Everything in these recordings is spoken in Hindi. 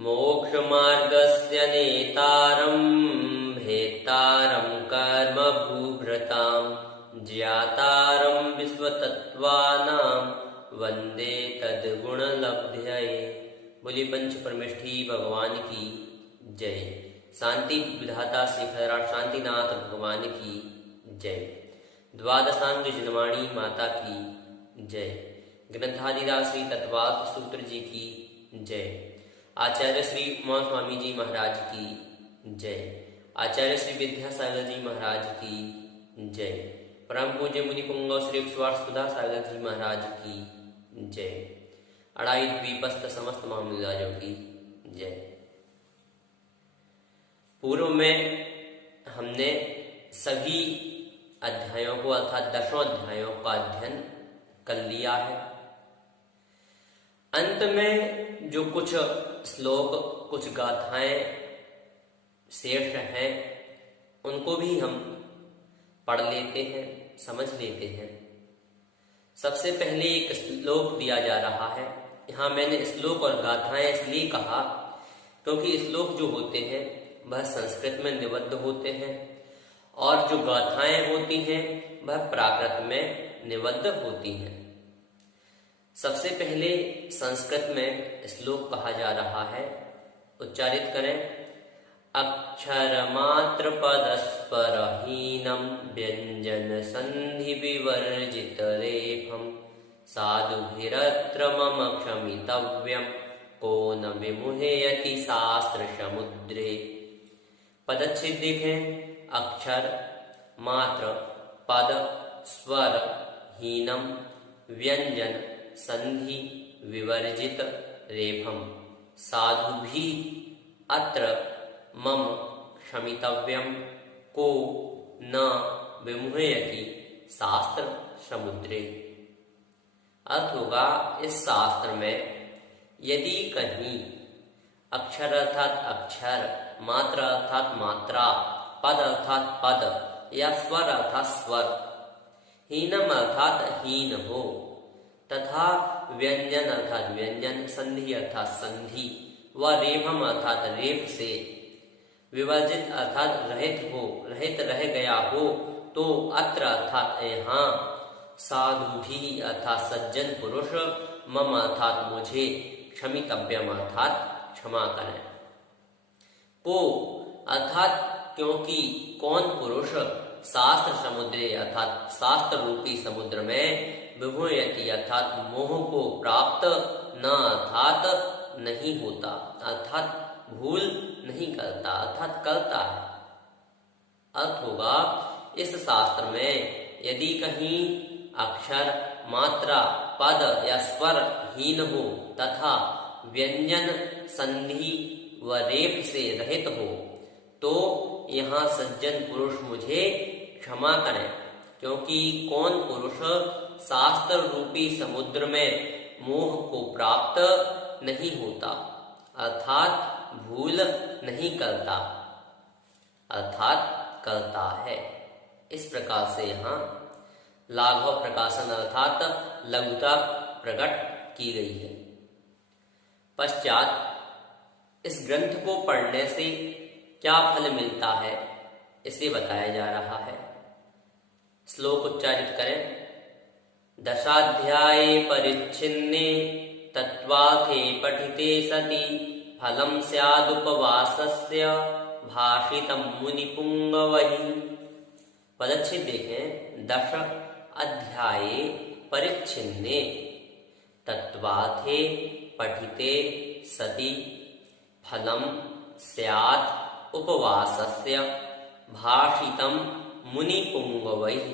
मोक्षमार्गस्य नेतारं भेत्तारं कर्मभूभृतां ज्ञातारं विश्वतत्त्वानां वन्दे तद्गुणलब्धये। बोली पंच परमेष्ठी भगवान की जय। शांति विधाता शिखराट शांतिनाथ भगवान की जय। द्वादशांग जनवाणी माता की जय। ग्रंथादिराज श्री तत्वार्थ सूत्र जी की जय। आचार्य श्री उमा स्वामी जी महाराज की जय। आचार्य श्री विद्यासागर जी महाराज की जय। परम पूज्य मुनि पुंगव श्री सुधा सागर जी महाराज की जय। अड़ाई द्वीपस्थ समस्त महामुनिराजों की जय। पूर्व में हमने सभी अध्यायों को अर्थात 10 अध्यायों का अध्ययन कर लिया है। अंत में जो कुछ श्लोक कुछ गाथाएं शेष हैं उनको भी हम पढ़ लेते हैं, समझ लेते हैं। सबसे पहले एक श्लोक दिया जा रहा है। यहाँ मैंने श्लोक और गाथाएं इसलिए कहा क्योंकि श्लोक जो होते हैं वह संस्कृत में निबद्ध होते हैं और जो गाथाएं होती हैं वह प्राकृत में निबद्ध होती हैं। सबसे पहले संस्कृत में श्लोक कहा जा रहा है, उच्चारित करें। अक्षर मात्र पदस्परहीनम व्यंजन संधि विवर्जित रेफम साधुभिरत्र मम क्षमितव्यम को न विमुह्यति शास्त्र समुद्रे। पदच्छेद देखें। अक्षर मात्र पद स्वर हीनम व्यंजन संधि विवर्जित रेफम साधुभी अत्र मम क्षमितव्यम को न विमुह्यति शास्त्र समुद्रे। अर्थ होगा, इस शास्त्र में यदि कहीं अक्षर अर्थात अक्षर, मात्र अर्थात मात्रा, पद अर्थात पद या स्वर अर्थात स्वर, हीनम अर्थात हीन हो तथा व्यंजन अर्थात व्यंजन, संधि अर्थात संधि व रेफम अर्थात रेफ से विवर्जित अर्थात रहित हो, रहित रह गया हो तो अत्र अर्थात यहाँ साधुभी अर्थात सज्जन पुरुष मम अर्थात मुझे क्षमितव्यम अर्थात क्षमा करें। को अर्थात क्योंकि कौन पुरुष शास्त्र समुद्रे अर्थात शास्त्र रूपी समुद्र में विमुह्यति अर्थात मोह को प्राप्त न अर्थात नहीं होता, अर्थात भूल नहीं करता, अर्थात करता है। अर्थ होगा, इस शास्त्र में यदि कहीं अक्षर मात्रा पद या स्वर हीन हो तथा व्यंजन संधि व रेफ से रहित हो तो यहाँ सज्जन पुरुष मुझे क्षमा करें, क्योंकि कौन पुरुष शास्त्र रूपी समुद्र में मोह को प्राप्त नहीं होता, अर्थात भूल नहीं करता, अर्थात करता है। इस प्रकार से यहाँ लाघव प्रकाशन अर्थात लघुता प्रकट की गई है। पश्चात इस ग्रंथ को पढ़ने से क्या फल मिलता है इसे बताया जा रहा है। श्लोक उच्चारित करें। दशाध्याये परिच्छिन्ने तत्त्वार्थे पठिते सति फलं स्यादुपवासस्य भाषितं मुनिपुंगवैः। पदच्छेद देखें। 10 अध्याये परिच्छिन्ने तत्त्वार्थे पठिते सति फलं स्यात् उपवासस्य भाषितं मुनिपुंगवैः।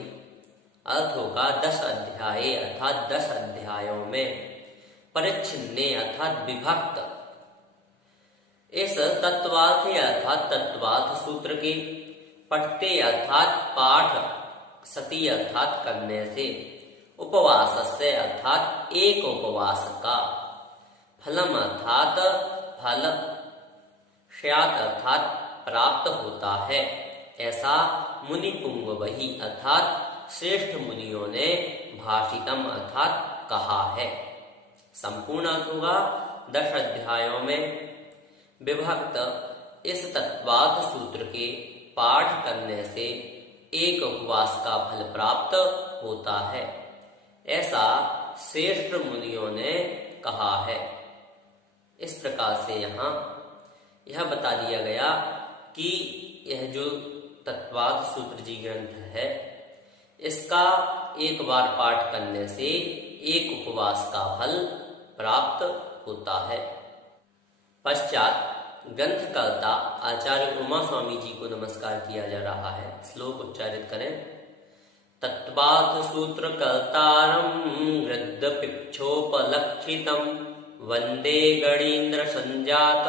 अर्थ होगा, 10 अध्याय अर्थात 10 अध्यायों में परिच्छिन्ने अर्थात विभक्त इस तत्वार्थ अर्थात तत्वार्थ सूत्र के पढ़ते अर्थात पाठ सती अर्थात करने से उपवास से अर्थात एक उपवास का फलम अर्थात फल स्यात् अर्थात प्राप्त होता है, ऐसा मुनि पुंग वही अर्थात श्रेष्ठ मुनियों ने भाषितम अर्थात कहा है। संपूर्ण अर्थ होगा 10 अध्यायों में विभक्त इस तत्वार्थ सूत्र के पाठ करने से एक उपवास का फल प्राप्त होता है, ऐसा श्रेष्ठ मुनियों ने कहा है। इस प्रकार से यहाँ यह बता दिया गया कि यह जो तत्वार्थ सूत्र जी ग्रंथ है, इसका एक बार पाठ करने से एक उपवास का फल प्राप्त होता है। पश्चात ग्रंथकर्ता आचार्य उमा स्वामी जी को नमस्कार किया जा रहा है। श्लोक उच्चारित करें। तत्वार्थ सूत्र कर्तारं गृद्धपिक्षोपलक्षितं वंदे गणीन्द्र संजात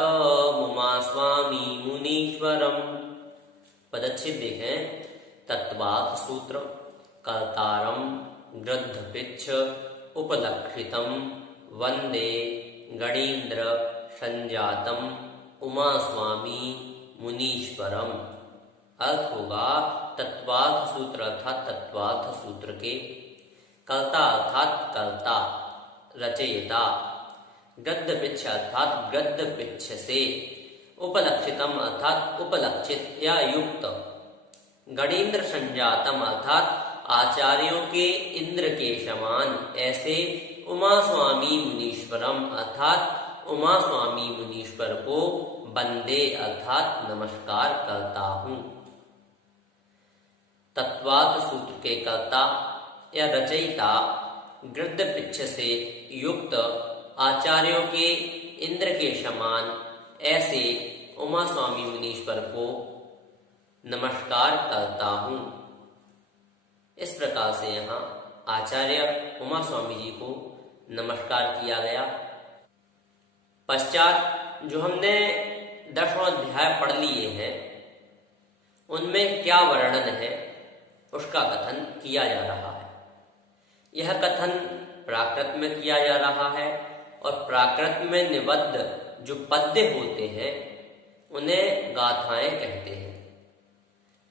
उमा स्वामी मुनीश्वरम। पदच्छेद देखें। तत्वार्थ सूत्र कर्तारं गृद्धपिक्ष उपलक्षितं वंदे गणीन्द्र संजातम उमा स्वामी मुनीश्वरम। अर्थ होगा तत्वार्थ सूत्र अर्थात तत्वार्थ सूत्र के कर्ता अर्थात कर्ता रचयिता, गद्यपिच्छ अर्थात गद्यपिच्छ से, उपलक्षितम अर्थात उपलक्षित या युक्त, गणीन्द्र संजातम अर्थात आचार्यों के इंद्र के समान ऐसे उमा स्वामी मुनीश्वरम अर्थात उमा स्वामी मुनीश्वर को वंदे अर्थात नमस्कार करता हूँ। तत्वार्थ सूत्र के कर्ता या रचयिता गृद्धपिच्छ से युक्त आचार्यों के इंद्र के समान ऐसे उमा स्वामी मुनीश्वर को नमस्कार करता हूँ। इस प्रकार से यहाँ आचार्य उमा स्वामी जी को नमस्कार किया गया। पश्चात जो हमने 10वां अध्याय पढ़ लिए हैं, उनमें क्या वर्णन है उसका कथन किया जा रहा है। यह कथन प्राकृत में किया जा रहा है और प्राकृत में निबद्ध जो पद्य होते हैं उन्हें गाथाएं कहते हैं।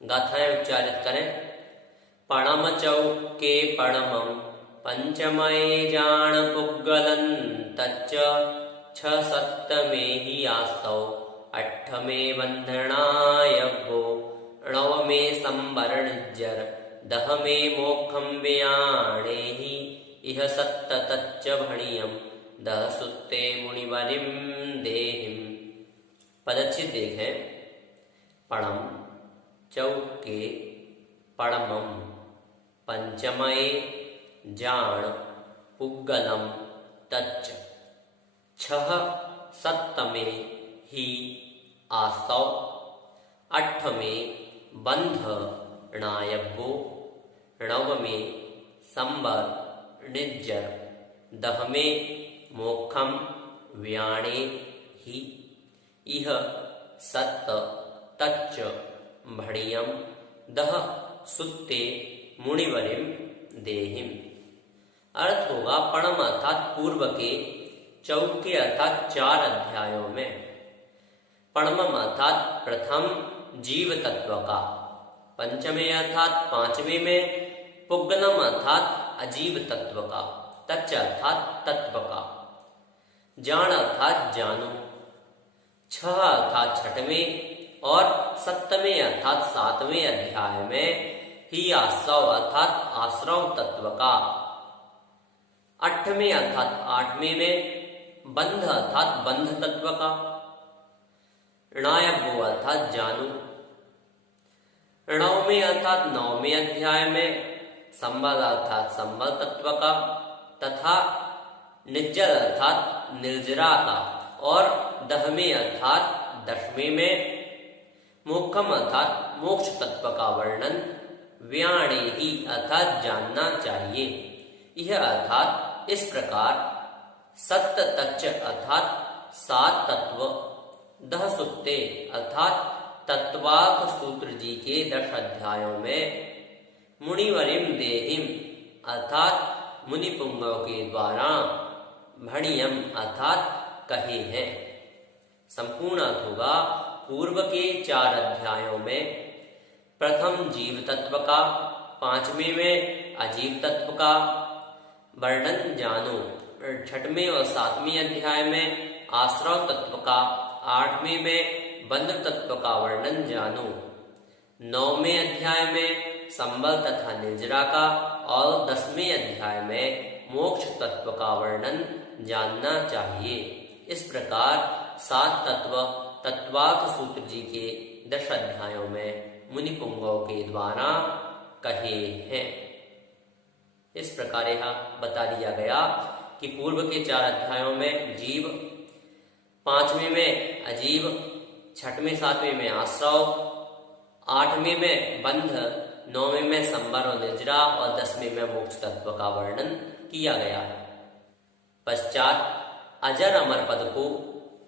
गाथाएं उच्चारित करें। पणम चौके पणमं पंचमये जान पुग्गलं तच्च छ सप्तमे हि आस्तौ अट्ठमे बंधनायज्ञो नवमे संवरणिज्जर दहमे मोक्षं व्याणेहि इह सत्त तच्च भणियं दह सुत्ते मुनिवरिं देहिं। पदच्छेद देखें। पणम चौके पणमं पंचमये जान पुग्गलं तच्च छह सप्तमे ही आसौ अट्ठमे बंध नायज्ञो नवमे संवर निज्जर दहमे मोक्षम व्याणे ही इह सत्त तच्च भणियं दह सुत्ते मुनिवरिम देहिम। अर्थ होगा पणम अर्थात पूर्व के, चौके अर्थात 4 अध्यायों में, पणमम अर्थात प्रथम जीव तत्व का, पंचमे अर्थात 5वें में, पुग्गलम अर्थात अजीव तत्व का, तच्च अर्थात तत्व का, जान अर्थात जानो, 6 अर्थात 6वें और 7वें अर्थात 7वें अध्याय में ही आसव अर्थात आश्रव तत्व का, 8वें अर्थात 8वें में बंध अर्थात बंध तत्व का, णायज्ञो अर्थात जानो, 9वें अर्थात 9वें अध्याय में संबल अर्थात संबल तत्व का तथा निज्जर अर्थात निर्जरा का, और 10वें अर्थात 10वें में मोक्षम अर्थात मोक्ष तत्व का वर्णन व्याणे ही अर्थात जानना चाहिए। यह अर्थात इस प्रकार सत्त तच्च अर्थात 7 तत्व, दह सुत्ते अर्थात तत्वार्थ सूत्र जी के 10 अध्यायों में मुनिवरिम देहिम अर्थात मुनिपुंगव के द्वारा भणियम अर्थात कहे हैं। संपूर्ण अर्थ होगा पूर्व के 4 अध्यायों में प्रथम जीव तत्व का, 5वें में अजीव तत्व का वर्णन जानो, 6वें और 7वें अध्याय में आश्रव तत्व का, 8वें में बंध तत्व का वर्णन जानो। 9वें अध्याय में संबल तथा निर्जरा का और 10वें अध्याय में मोक्ष तत्व का वर्णन जानना चाहिए। इस प्रकार 7 तत्व तत्वार्थ सूत्र जी के 10 अध्यायों में मुनि पुंगव के द्वारा कहे हैं। इस प्रकार यह बता दिया गया कि पूर्व के 4 अध्यायों में जीव, 5वें में अजीव, 6वें 7वें में आश्रव, 8वें में बंध, 9वें में संबर और निर्जरा और 10वें में मोक्ष तत्व का वर्णन किया गया है। पश्चात अजर अमर पद को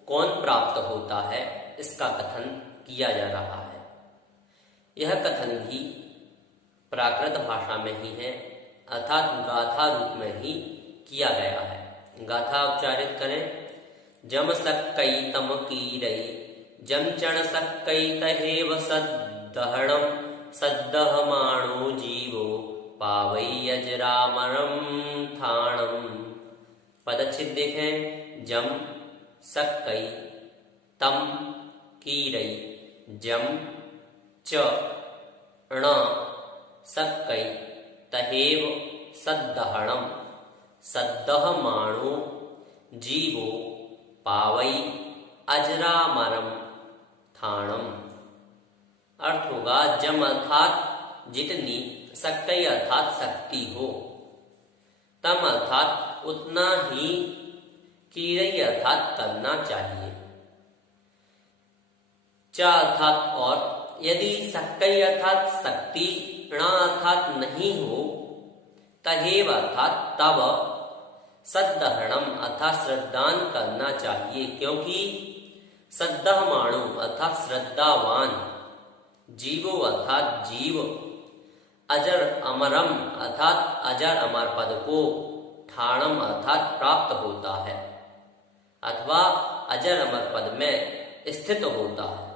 कौन प्राप्त होता है इसका कथन किया जा रहा है। यह कथन भी प्राकृत भाषा में ही है, अर्थात गाथा रूप में ही किया गया है। गाथा उच्चारित करें। जम सक्कई तम कीरई जम चण सक्कई तहेव सद्दहणम सद्दहमाणो जीवो पावई अजरामरम थाणम। पदच्छेद देखें। जम सक्कई तम कीरई जम च ण सक्कई तहेव सद्दहणम सद्दहमाणो जीवो पावई अजरामरम थाणम। अर्थ होगा जम अर्थात जितनी, सक्कई अर्थात शक्ति हो, तम अर्थात उतना ही, कीरई अर्थात करना चाहिए, च अर्थात और, यदि सक्कई अर्थात शक्ति, ण अर्थात नहीं हो, तहेव अर्थात तब, सद्दहणम अर्थात श्रद्धान करना चाहिए, क्योंकि सद्दहमाणु अर्थात श्रद्धावान, जीवो अर्थात जीव, अजर अमरम अर्थात अजर अमर पद को, ठाणम अर्थात प्राप्त होता है अथवा अजर अमर पद में स्थित होता है।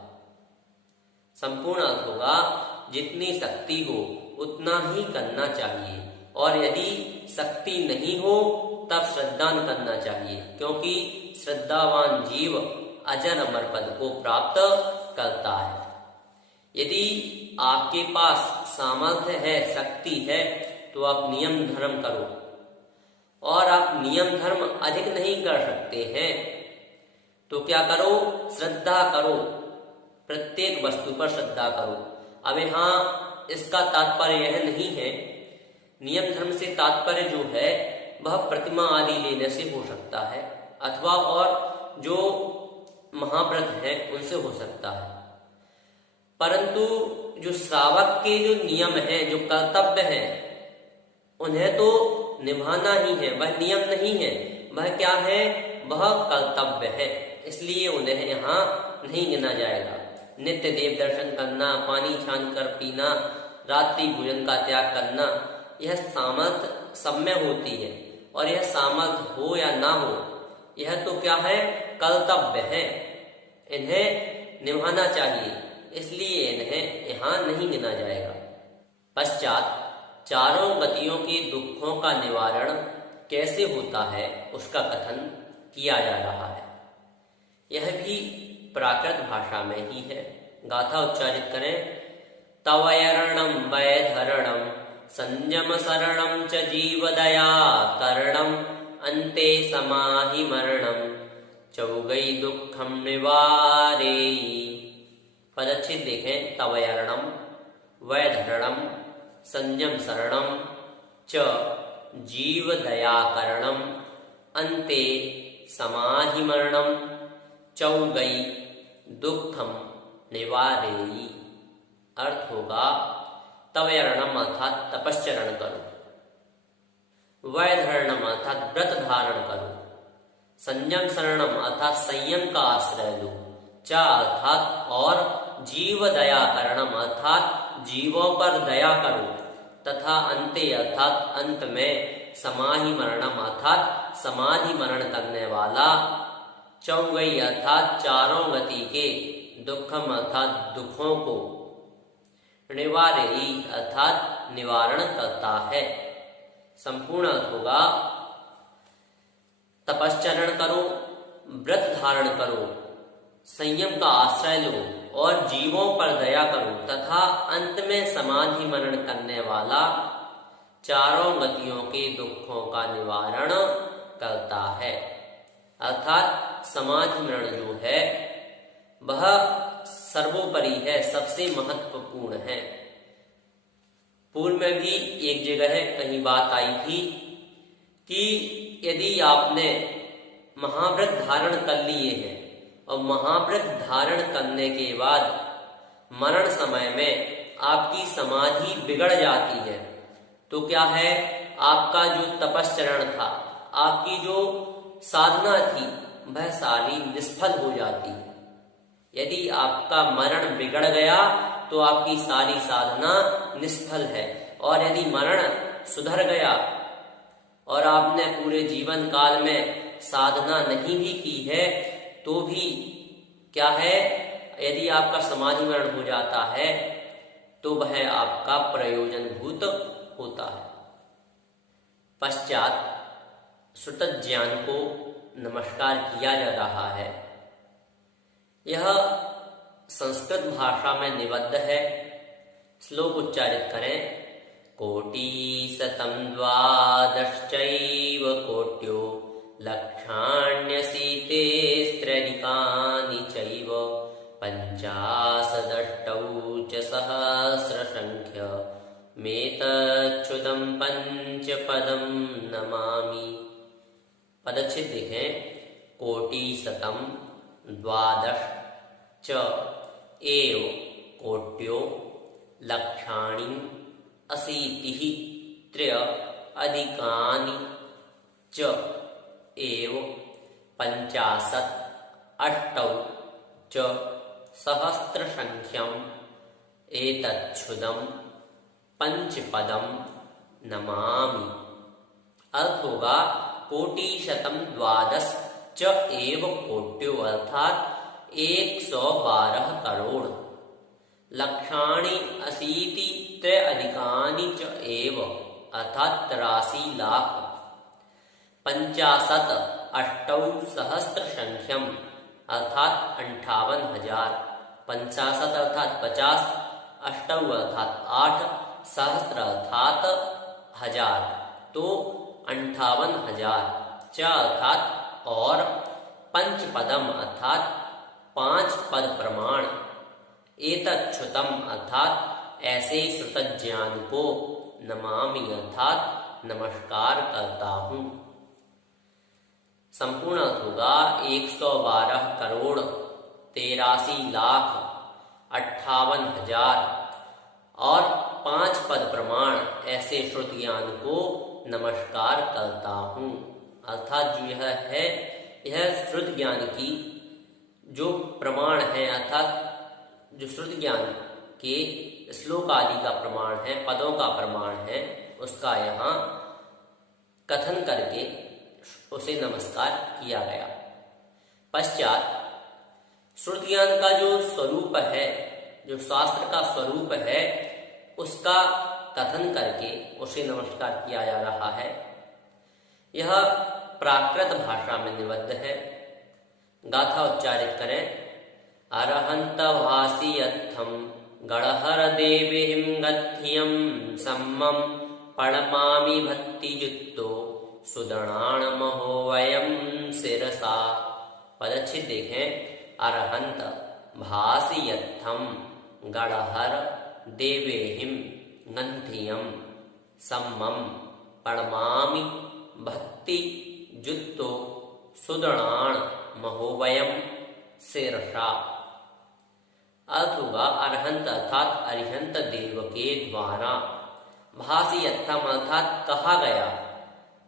संपूर्ण अर्थ होगा जितनी शक्ति हो उतना ही करना चाहिए, और यदि शक्ति नहीं हो तब श्रद्धान करना चाहिए, क्योंकि श्रद्धावान जीव अजर अमर पद को प्राप्त करता है। यदि आपके पास सामर्थ्य है, शक्ति है, तो आप नियम धर्म करो, और आप नियम धर्म अधिक नहीं कर सकते हैं तो क्या करो, श्रद्धा करो, प्रत्येक वस्तु पर श्रद्धा करो। अब यहाँ इसका तात्पर्य यह नहीं है, नियम धर्म से तात्पर्य जो है वह प्रतिमा आदि लेने से हो सकता है, अथवा और जो महाव्रत है उनसे हो सकता है, परंतु जो श्रावक के जो नियम है, जो कर्तव्य है, उन्हें तो निभाना ही है, वह नियम नहीं है, वह क्या है, वह कर्तव्य है, इसलिए उन्हें यहाँ नहीं गिना जाएगा। नित्य देव दर्शन करना, पानी छान कर पीना, रात्रि भोजन का त्याग करना, यह सामर्थ्य सब में होती है, और यह सामर्थ्य हो या ना हो, यह तो क्या है, कर्तव्य है, इन्हें निभाना चाहिए, इसलिए इन्हें यहाँ नहीं गिना जाएगा। पश्चात चारों गतियों के दुखों का निवारण कैसे होता है उसका कथन किया जा रहा है। यह भी प्राकृत भाषा में ही है। गाथा उच्चारित करें। तवयरणम वैधरणम संयम शरणम च जीवदया करणम अन्ते समाहि मरणम चौगई दुखम निवारेयि। पदच्छेद देखें। तवयरणम वैधरणम संयम शरणम च जीवदयाकरणम अन्ते समाहि मरणम चौगई दुखम निवारेयि। अर्थ होगा तवयरणम अर्थात तपश्चरण करो, वैधरणम अर्थात व्रत धारण करो, संयम शरणम अर्थात संयम का आश्रय लो, च अर्थात और जीव दया करणम अर्थात जीवों पर दया करो, तथा अंते अर्थात अंत में समाहि मरणम अर्थात समाधि मरण करने वाला, चौगई अर्थात चारों गति के, दुखम अर्थात दुखों को, निवारेयि अर्थात निवारण करता है। संपूर्ण अर्थ होगा तपश्चरण करो, व्रत धारण करो, संयम का आश्रय लो और जीवों पर दया करो तथा अंत में समाधि मनन करने वाला चारों गतियों के दुखों का निवारण करता है। अर्थात समाधि मनन जो है वह सर्वोपरि है, सबसे महत्वपूर्ण है। पूर्व में भी एक जगह कहीं बात आई थी कि यदि आपने महाव्रत धारण कर लिए हैं और महाव्रत धारण करने के बाद मरण समय में आपकी समाधि बिगड़ जाती है तो क्या है, आपका जो तपश्चरण था, आपकी जो साधना थी, वह सारी निष्फल हो जाती है। यदि आपका मरण बिगड़ गया तो आपकी सारी साधना निष्फल है, और यदि मरण सुधर गया और आपने पूरे जीवन काल में साधना नहीं भी की है तो भी क्या है, यदि आपका समाधि मरण हो जाता है तो वह आपका प्रयोजनभूत होता है। पश्चात श्रुत ज्ञान को नमस्कार किया जा रहा है। यह संस्कृत भाषा में निबद्ध है। श्लोक उच्चारित करें। कोटिशतं द्वादश्चैव कोट्यो लक्षाण्यशीतेस्त्र्यधिकानि चैव पञ्चाशदष्टौ च सहस्रसङ्ख्य मेतच्छुदं पंचपदं नमामि। पदच्छेद देखें। कोटिशतं द्वादश च एव कोट्यो लक्षाणि अशीतिः त्र्य अधिकानि च एव पञ्चाशत् अष्टौ च सहस्रसङ्ख्यम् एतच्छुदं पंचपदम नमामि। अर्थ होगा कोटिशतं द्वादश च एव कोट्यो, अर्थात 112 करोड़, लक्षाणि अशीति त्र्य अधिकानि च एव, अर्थात 83 लाख, पंचाशत अष्टौ सहस्त्र संख्यम, अर्थात 58,000, 50 अर्थात 50, अष्टौ अर्थात 8, सहस्त्र अर्थात 1000, तो 58,000, च अर्थात और, पंचपदम अर्थात 5 पद प्रमाण, एतच्छ्रुतम अर्थात ऐसे श्रुत ज्ञान को, नमामि अर्थात नमस्कार करता हूँ। संपूर्ण अर्थ होगा 112 करोड़ 83 लाख 58,000 और 5 पद प्रमाण ऐसे श्रुत ज्ञान को नमस्कार करता हूँ। अर्थात जो यह है, यह श्रुत ज्ञान की जो प्रमाण है, अर्थात जो श्रुत ज्ञान के श्लोक आदि का प्रमाण है, पदों का प्रमाण है, उसका यहाँ कथन करके उसे नमस्कार किया गया। पश्चात श्रुत ज्ञान का जो स्वरूप है, जो शास्त्र का स्वरूप है, उसका कथन करके उसे नमस्कार किया जा रहा है। यह प्राकृत भाषा में निबद्ध है। गाथा उच्चारित करें। अरहंत भासियत्थम गणहर देवीं गत्यं सम्मं पणमामि भक्तियुक्तो सुदणाणमहो वयं शिरसा। पदच्छेद देखें। अरहंत भासियत्थम गणहर देवीं गत्यं सम्मं पणमामि भक्तियुक्तो सुदणाणमहो वयं शिरसा। अर्थ होगा अरहंत अर्थात अरिहंत देव के द्वारा, भासियत्थम अर्थात कहा गया,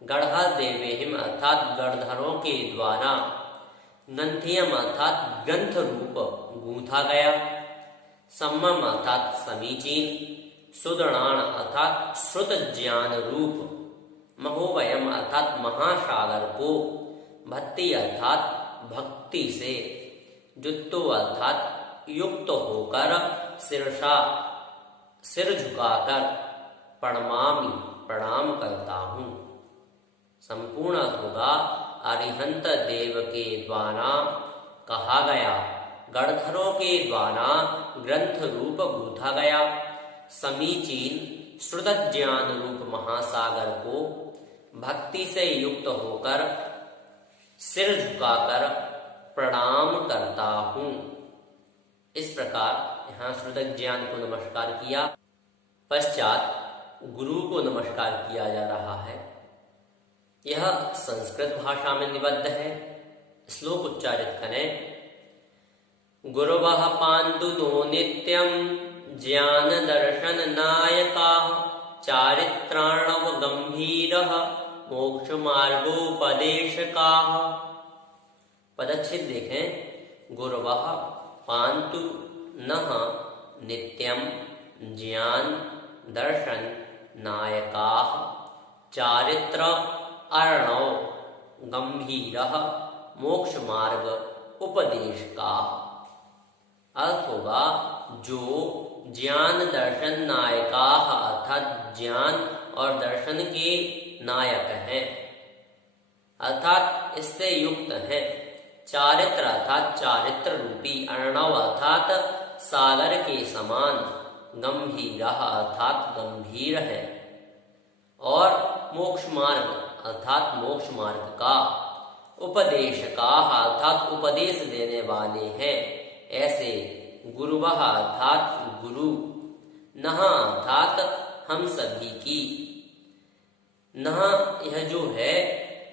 गढ़हर देवेहिम अर्थात गढ़धरों के द्वारा, ग्रंथियम अर्थात ग्रंथ रूप गूंथा गया, सम्मम अर्थात समीचीन, सुदृणान अर्थात श्रुत ज्ञान रूप, महोवयम अर्थात महासागर को, भक्ति अर्थात भक्ति से, जुत्तो अर्थात युक्त होकर, शिरसा सिर झुकाकर, प्रणमामि प्रणाम करता हूँ। संपूर्ण होगा अरिहंत देव के द्वारा कहा गया, गणधरों के द्वारा ग्रंथ रूप गूथा गया समीचीन श्रुत ज्ञान रूप महासागर को भक्ति से युक्त होकर सिर झुकाकर प्रणाम करता हूँ। इस प्रकार यहाँ श्रुत ज्ञान को नमस्कार किया। पश्चात गुरु को नमस्कार किया जा रहा है। यह संस्कृत भाषा में निबद्ध है। श्लोक उच्चारित करें। गुरवः पान्तु नो नित्यं ज्ञान दर्शन नायका चारित्राणव गंभीरः मोक्ष मार्गोपदेशकाः। पदच्छेद देखें। गुरवः पान्तु नः नित्यं ज्ञान दर्शन नायकाः चारित्र अर्णव गंभीरः मोक्ष मार्ग उपदेशकाः। अर्थ होगा जो ज्ञान दर्शन नायकाः अर्थात ज्ञान और दर्शन के नायक हैं अर्थात इससे युक्त हैं। चारित्र अर्थात चारित्र रूपी, अर्णव अर्थात सागर के समान, गंभीरः अर्थात गंभीर है और मोक्ष मार्ग अर्थात मोक्ष मार्ग का, उपदेशकाः अर्थात उपदेश देने वाले हैं। ऐसे गुरुवः अर्थात गुरु, नः अर्थात हम सभी की। नः यह जो है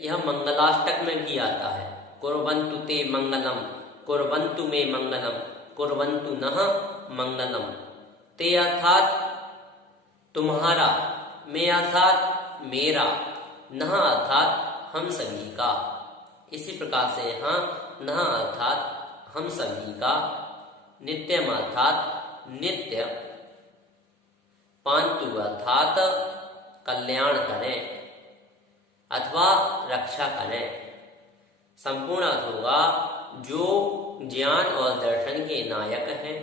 यह मंगलाष्टक में भी आता है। कुर्वन्तु ते मंगलम, कुर्वन्तु मे मंगलम, कुर्वन्तु नः मंगलम। ते अर्थात तुम्हारा, मे अर्थात मेरा, नः अर्थात हम सभी का। इसी प्रकार से यहाँ नः अर्थात हम सभी का, नित्यम अर्थात नित्य, पान्तु अर्थात कल्याण करें अथवा रक्षा करें। संपूर्ण अर्थ होगा जो ज्ञान और दर्शन के नायक हैं,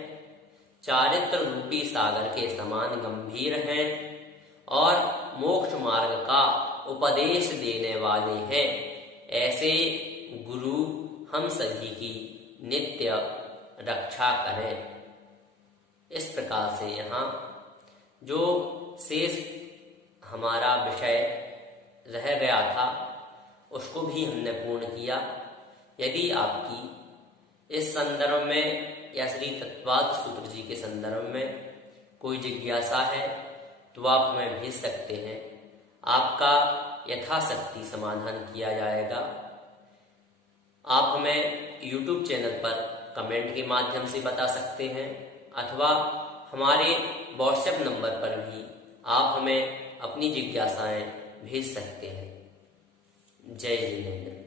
चारित्र रूपी सागर के समान गंभीर हैं और मोक्ष मार्ग का उपदेश देने वाले हैं। ऐसे गुरु हम सभी की नित्य रक्षा करें। इस प्रकार से यहाँ जो शेष हमारा विषय रह गया था उसको भी हमने पूर्ण किया। यदि आपकी इस संदर्भ में या श्री तत्वाद सूत्र जी के संदर्भ में कोई जिज्ञासा है तो आप हमें भेज सकते हैं। आपका यथाशक्ति समाधान किया जाएगा। आप हमें YouTube चैनल पर कमेंट के माध्यम से बता सकते हैं अथवा हमारे व्हाट्सएप नंबर पर भी आप हमें अपनी जिज्ञासाएं भेज सकते हैं। जय जिनेंद्र।